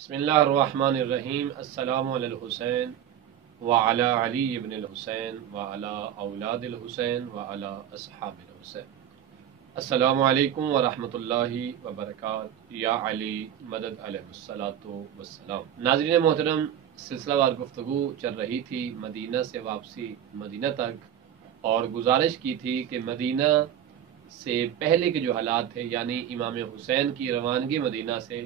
बिस्मिल्लाहिर्रहमानिर्रहीम। अस्सलामु अला हुसैन व अला अली इब्न हुसैन व अला औलादिल हुसैन व अला अस्हाबिल हुसैन। अस्सलामु अलैकुम व रहमतुल्लाहि व बरकातहू। या अली मदद अलैहिस्सलातु वस्सलाम। नाज़रीन मोहतरम, सिलसिलावार गुफ्तगू चल रही थी मदीना से वापसी मदीना तक, और गुजारिश की थी कि मदीना से पहले के जो हालात थे, यानी इमाम हुसैन की रवानगी मदीना से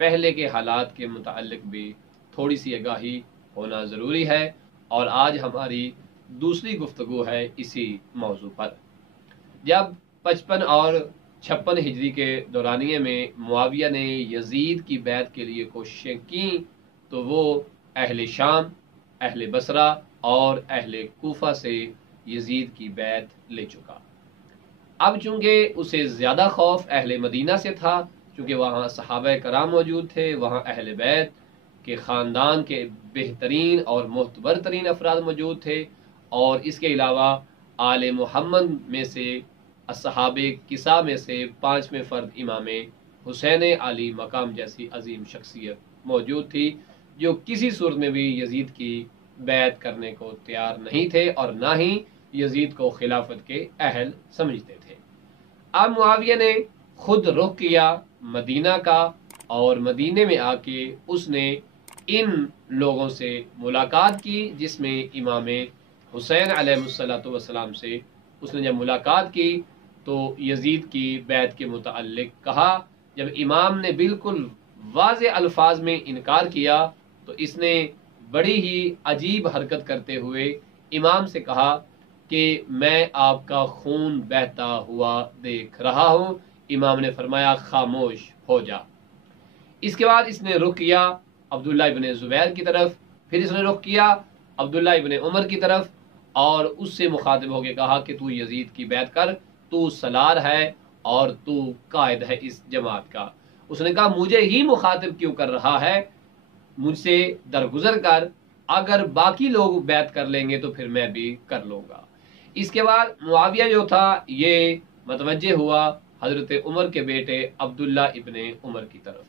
पहले के हालात के मुताल्लिक भी थोड़ी सी आगाही होना ज़रूरी है। और आज हमारी दूसरी गुफ्तगू है इसी मौजू पर। जब 55 और 56 हिजरी के दौरानिए में मुआविया ने यजीद की बैत के लिए कोशिशें की, तो वो अहले शाम, अहले बसरा और अहले कूफा से यजीद की बैत ले चुका। अब चूँकि उसे ज़्यादा खौफ अहले मदीना से था, क्योंकि वहाँ सहाबा कराम मौजूद थे, वहाँ अहले बैत के ख़ानदान के बेहतरीन और मोहतबर तरीन अफराद मौजूद थे, और इसके अलावा आले मोहम्मद में से असहाबे किसा में से 5वें फ़र्द इमाम हुसैन अली मकाम जैसी अजीम शख्सियत मौजूद थी, जो किसी सूरत में भी यजीद की बैत करने को तैयार नहीं थे और ना ही यजीद को खिलाफत के अहल समझते थे। अब मुआविया ने खुद रुख किया मदीना का, और मदीने में आके उसने इन लोगों से मुलाकात की, जिसमें इमाम हुसैन अलैहिस्सलातु वस्सलाम से उसने जब मुलाकात की तो यजीद की बैत के मुताल्लिक कहा। जब इमाम ने बिल्कुल वाज़े अल्फाज में इनकार किया, तो इसने बड़ी ही अजीब हरकत करते हुए इमाम से कहा कि मैं आपका खून बहता हुआ देख रहा हूँ। इमाम ने फरमाया खामोश हो जा। इसके बाद इसने रुख किया अब्दुल्ला इब्न ज़ुबैर की तरफ, फिर इसने रुख किया अब्दुल्ला इब्न उमर की तरफ, और उससे मुखातिब होकर कहा कि तू यजीद की बैत कर, तू सलार है और तू कायद है इस जमात का। उसने कहा मुझे ही मुखातिब क्यों कर रहा है, मुझसे दरगुजर कर, अगर बाकी लोग बैत कर लेंगे तो फिर मैं भी कर लूँगा। इसके बाद मुआविया जो था ये मतवज्जे हुआ हज़रत उमर के बेटे अब्दुल्ला इब्ने उमर की तरफ,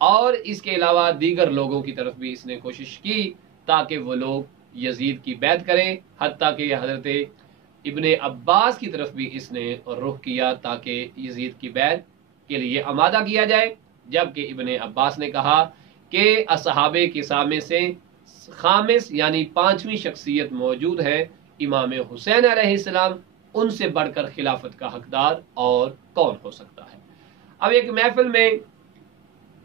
और इसके अलावा दीगर लोगों की तरफ भी इसने कोशिश की ताकि वो लोग यजीद की बैत करें। हत्ता कि हज़रत इब्ने अब्बास की तरफ भी इसने रुख किया ताकि यजीद की बैत के लिए आमादा किया जाए, जबकि इब्ने अब्बास ने कहा कि असहाबे किसा में से खामिस यानी 5वीं शख्सियत मौजूद है इमाम हुसैन अलैहिस्सलाम, उनसे बढ़कर खिलाफत का हकदार और कौन हो सकता है। अब एक महफिल में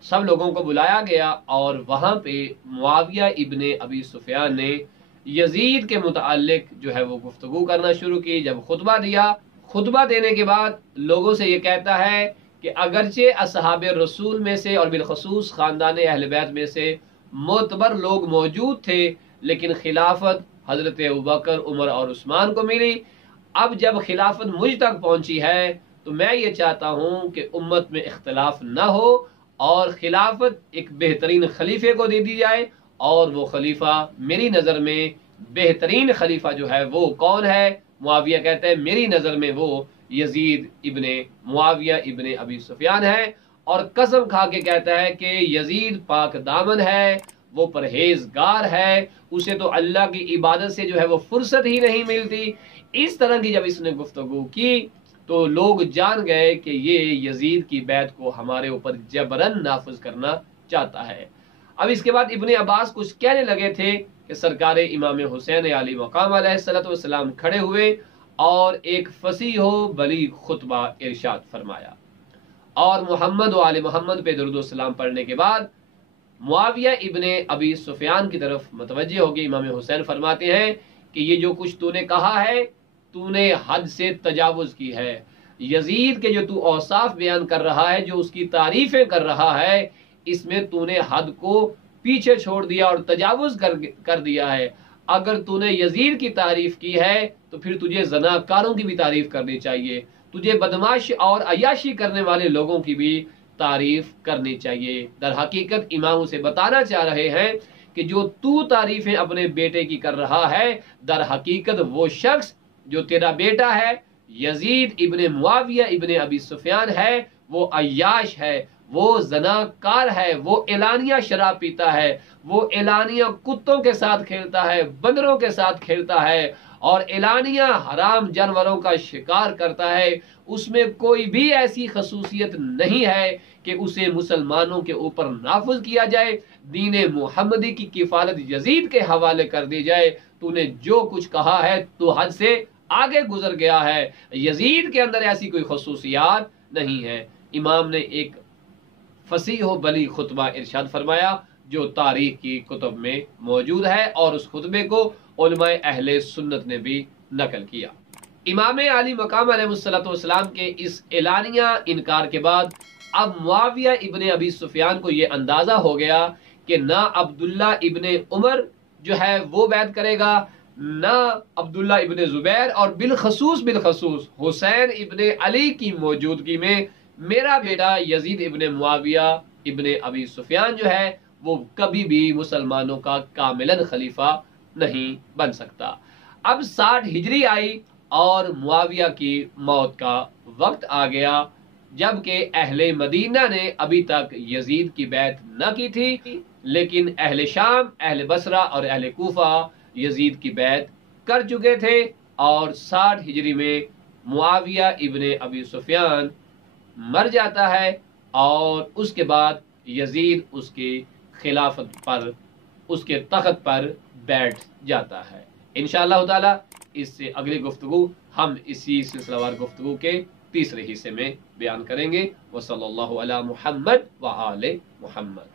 सब लोगों को बुलाया गया, और वहाँ पे मुआविया इब्ने अबी सुफियान ने यजीद के मुताल्लिक जो है वो गुफ्तगू करना शुरू की। जब खुतबा दिया, खुतबा देने के बाद लोगों से ये कहता है कि अगरचे असहाबे रसूल में से और बिलखसूस ख़ानदान अहले बैत में से मोतबर लोग मौजूद थे, लेकिन खिलाफत हज़रत अबू बकर, उमर और उस्मान को मिली। अब जब खिलाफत मुझ तक पहुंची है तो मैं ये चाहता हूं कि उम्मत में इख्तलाफ न हो और खिलाफत एक बेहतरीन खलीफे को दे दी जाए, और वो खलीफा मेरी नज़र में बेहतरीन खलीफा जो है वो कौन है। मुआविया कहते हैं मेरी नज़र में वो यजीद इब्ने मुआविया इब्ने अबी सुफियान है, और कसम खा के कहता है कि यजीद पाक दामन है, वो परहेजगार है, उसे तो अल्लाह की इबादत से जो है वो फुर्सत ही नहीं मिलती। इस तरह की जब इसने गुफ्तगू की तो लोग जान गए कि ये यजीद की बैत को हमारे ऊपर जबरन नाफिज करना चाहता है। अब इसके बाद इब्ने अब्बास कुछ कहने लगे थे कि सरकार इमाम हुसैन अली मकाम अलैहिस्सलातु वस्सलाम खड़े हुए और एक फसीह हो बली खुतबा इरशाद फरमाया, और मोहम्मद व आले मोहम्मद पे दुरूद व सलाम पढ़ने के बाद मुआविया इब्ने अबी सुफियान की तरफ मतवज्जे हो गए। इमाम हुसैन फरमाते हैं कि ये जो कुछ तूने कहा है, तूने हद से तजावुज की है। यजीद के जो तू औसाफ बयान कर रहा है, जो उसकी तारीफें कर रहा है, इसमें तूने हद को पीछे छोड़ दिया और तजावुज कर दिया है। अगर तूने यजीद की तारीफ की है तो फिर तुझे ज़नाकारों की भी तारीफ करनी चाहिए, तुझे बदमाश और अयाशी करने वाले लोगों की भी तारीफ करनी चाहिए। दर हकीकत इमाम उसे बताना चाह रहे हैं कि जो तू तारीफें अपने बेटे की कर रहा है, दर हकीकत वो शख्स जो तेरा बेटा है यजीद इब्ने मुआविया इब्ने अबी सुफियान है, वो अय्याश है, وہ زناکار ہے، وہ اعلانیہ شراب پیتا ہے، وہ اعلانیہ کتوں کے ساتھ کھیلتا ہے، بندروں کے ساتھ کھیلتا ہے اور اعلانیہ حرام جانوروں کا شکار کرتا ہے، اس میں کوئی بھی ایسی خصوصیت نہیں ہے کہ اسے مسلمانوں کے اوپر نافذ کیا جائے، دین محمدی کی کفالت یزید کے حوالے کر دی جائے۔ تو نے جو کچھ کہا ہے تو حد سے آگے گزر گیا ہے، یزید کے اندر ایسی کوئی خصوصیات نہیں ہے۔ امام نے ایک فصیح و بلیغ خطبہ ارشاد فرمایا جو تاریخ کی کتب میں موجود ہے، اور اس خطبے کو علماء اہل سنت نے بھی نقل کیا۔ امام علی مقام علیہ السلام کے اس اعلانیہ انکار کے بعد اب معاویہ ابن ابی سفیان کو یہ اندازہ ہو گیا کہ نہ عبداللہ ابن عمر جو ہے وہ بیعت کرے گا، نہ عبداللہ ابن زبیر، اور بالخصوص حسین ابن علی کی موجودگی میں میرا بیٹا یزید ابن معاویہ ابن ابی سفیان جو ہے وہ کبھی بھی مسلمانوں کا کاملاً خلیفہ نہیں بن سکتا۔ اب 60 ہجری آئی اور معاویہ کی موت کا وقت آ گیا، جبکہ اہل مدینہ نے ابھی تک یزید کی بیعت نہ کی تھی، لیکن اہل شام، اہل بصرہ اور اہل کوفہ یزید کی بیعت کر چکے تھے، اور 60 ہجری میں معاویہ ابن ابی سفیان مر جاتا ہے، اور اس کے بعد یزید اس کی خلافت پر، اس کے تخت پر بیٹھ جاتا ہے۔ انشاءاللہ تعالی اس سے اگلی گفتگو ہم اسی سلسلہ وار گفتگو کے تیسرے حصے میں بیان کریں گے۔ وصلی اللہ علی محمد وآل محمد۔